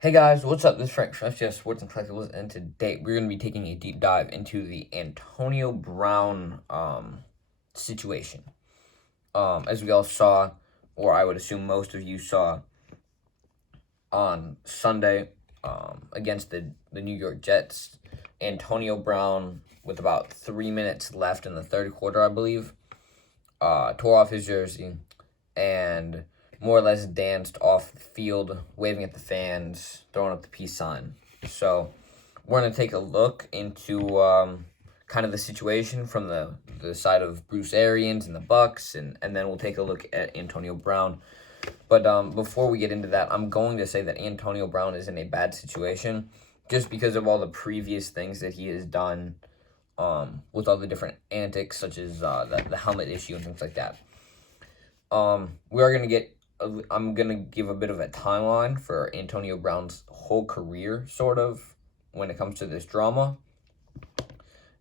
Hey guys, what's up? This is Frank from FGS Sports and Collectibles, and today we're going to be taking a deep dive into the Antonio Brown situation. As we all saw, or I would assume most of you saw, on Sunday against the New York Jets, Antonio Brown, with about 3 minutes left in the third quarter, I believe, tore off his jersey and more or less danced off the field, waving at the fans, throwing up the peace sign. So we're going to take a look into kind of the situation from the side of Bruce Arians and the Bucks, and then we'll take a look at Antonio Brown. But before we get into that, I'm going to say that Antonio Brown is in a bad situation just because of all the previous things that he has done with all the different antics, such as the helmet issue and things like that. We are going to get I'm going to give a bit of a timeline for Antonio Brown's whole career, sort of, when it comes to this drama.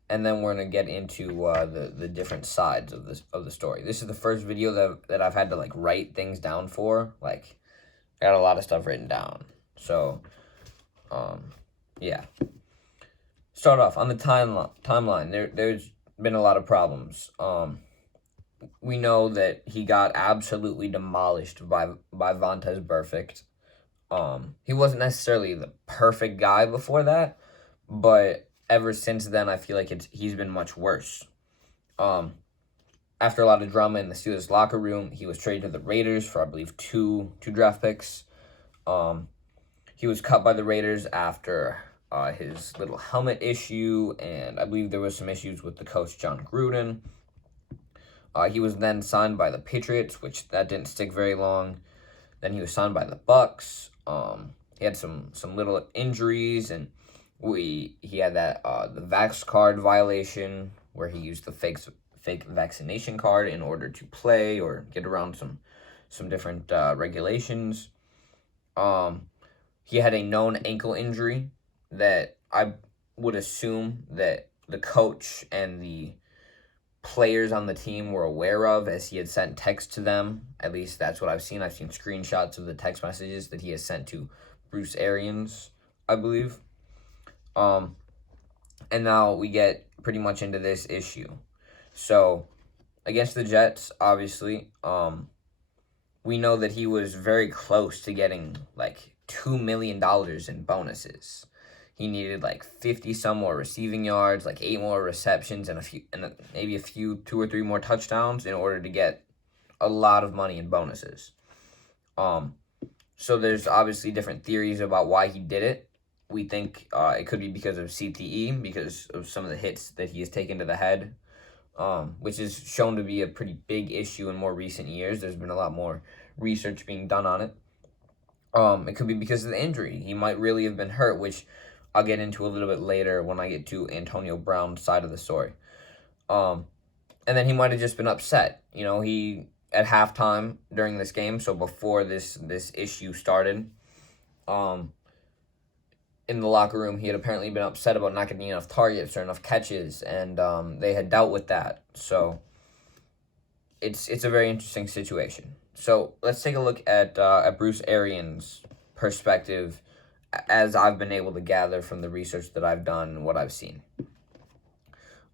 And then we're going to get into the different sides of the story. This is the first video that I've had to, write things down for. I got a lot of stuff written down. So, yeah. Start off, on the timeline, there's been a lot of problems. We know that he got absolutely demolished by Vontaze Burfict. He wasn't necessarily the perfect guy before that, but ever since then, I feel like he's been much worse. After a lot of drama in the Steelers locker room, he was traded to the Raiders for, I believe, two draft picks. He was cut by the Raiders after his little helmet issue, and I believe there was some issues with the coach, John Gruden. He was then signed by the Patriots, which that didn't stick very long. Then he was signed by the Bucks. He had some little injuries, and he had that the Vax card violation where he used the fake vaccination card in order to play or get around some different regulations. He had a known ankle injury that I would assume that the coach and the players on the team were aware of, as he had sent text to them. At least that's what I've seen. I've seen screenshots of the text messages that he has sent to Bruce Arians, I believe. And now we get pretty much into this issue. So, against the Jets, obviously, we know that he was very close to getting $2 million in bonuses. He needed 50 some more receiving yards, 8 more receptions, and maybe a few 2 or 3 more touchdowns in order to get a lot of money in bonuses. So there's obviously different theories about why he did it. We think it could be because of CTE, because of some of the hits that he has taken to the head, which is shown to be a pretty big issue in more recent years. There's been a lot more research being done on it. It could be because of the injury. He might really have been hurt, which I'll get into a little bit later when I get to Antonio Brown's side of the story. And then he might have just been upset. He at halftime during this game, so before this issue started, in the locker room, he had apparently been upset about not getting enough targets or enough catches, and they had dealt with that. So it's a very interesting situation. So let's take a look at Bruce Arians' perspective, as I've been able to gather from the research that I've done and what I've seen.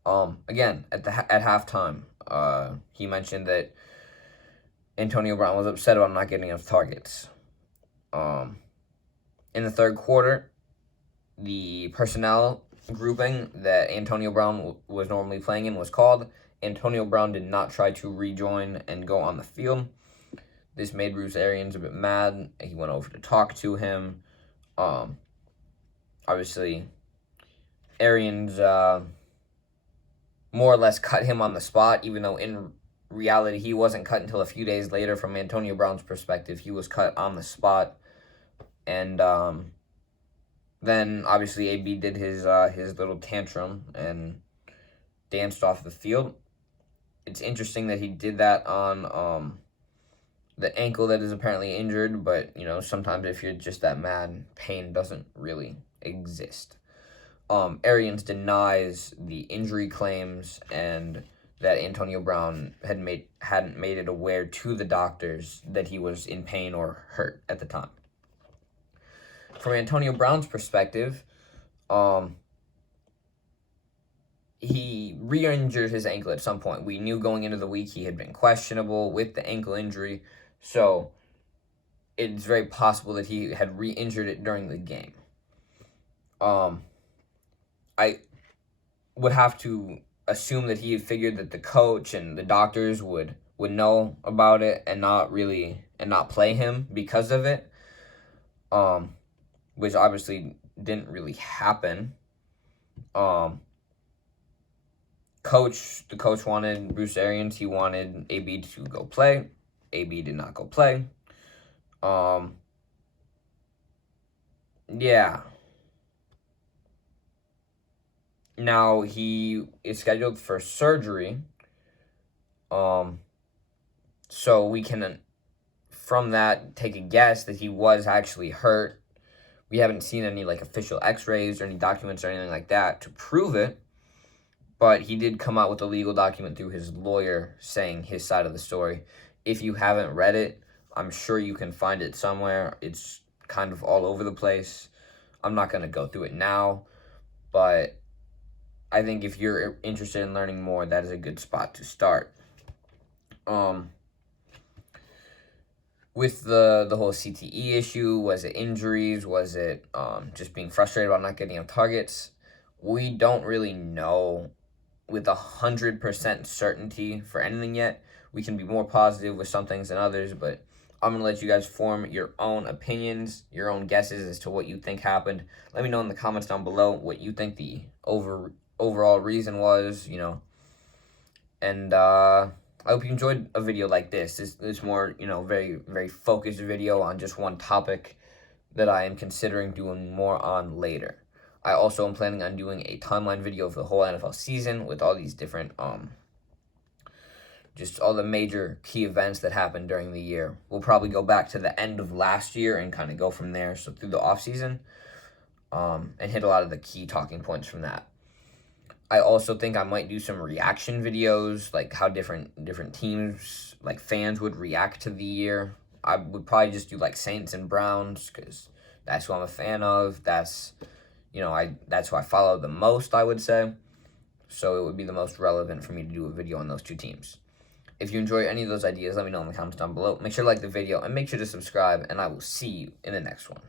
Again, at halftime, he mentioned that Antonio Brown was upset about not getting enough targets. In the third quarter, the personnel grouping that Antonio Brown was normally playing in was called. Antonio Brown did not try to rejoin and go on the field. This made Bruce Arians a bit mad. He went over to talk to him. Obviously, Arians more or less cut him on the spot, even though in reality he wasn't cut until a few days later. From Antonio Brown's perspective, he was cut on the spot. And then obviously AB did his little tantrum and danced off the field. It's interesting that he did that on the ankle that is apparently injured, but sometimes if you're just that mad, pain doesn't really exist. Arians denies the injury claims and that Antonio Brown hadn't made it aware to the doctors that he was in pain or hurt at the time. from Antonio Brown's perspective, he re-injured his ankle at some point. We knew going into the week he had been questionable with the ankle injury, so it's very possible that he had re-injured it during the game. I would have to assume that he had figured that the coach and the doctors would know about it and not play him because of it. Which obviously didn't really happen. The coach wanted Bruce Arians. He wanted AB to go play. AB did not go play. Yeah. Now he is scheduled for surgery. So we can, from that, take a guess that he was actually hurt. We haven't seen any official x-rays or any documents or anything like that to prove it, but he did come out with a legal document through his lawyer saying his side of the story. If you haven't read it, I'm sure you can find it somewhere. It's kind of all over the place. I'm not going to go through it now, but I think if you're interested in learning more, that is a good spot to start. With the whole CTE issue, was it injuries? Was it just being frustrated about not getting enough targets? We don't really know with 100% certainty for anything yet. We can be more positive with some things than others, but I'm going to let you guys form your own opinions, your own guesses as to what you think happened. Let me know in the comments down below what you think the overall reason was, and I hope you enjoyed a video like this. This is more, very, very focused video on just one topic that I am considering doing more on later. I also am planning on doing a timeline video of the whole NFL season with all these different, just all the major key events that happened during the year. We'll probably go back to the end of last year and kind of go from there, so through the offseason, and hit a lot of the key talking points from that. I also think I might do some reaction videos, like how different teams, fans would react to the year. I would probably just do Saints and Browns because that's who I'm a fan of. That's that's who I follow the most, I would say. So it would be the most relevant for me to do a video on those two teams. If you enjoy any of those ideas, let me know in the comments down below. Make sure to like the video and make sure to subscribe, and I will see you in the next one.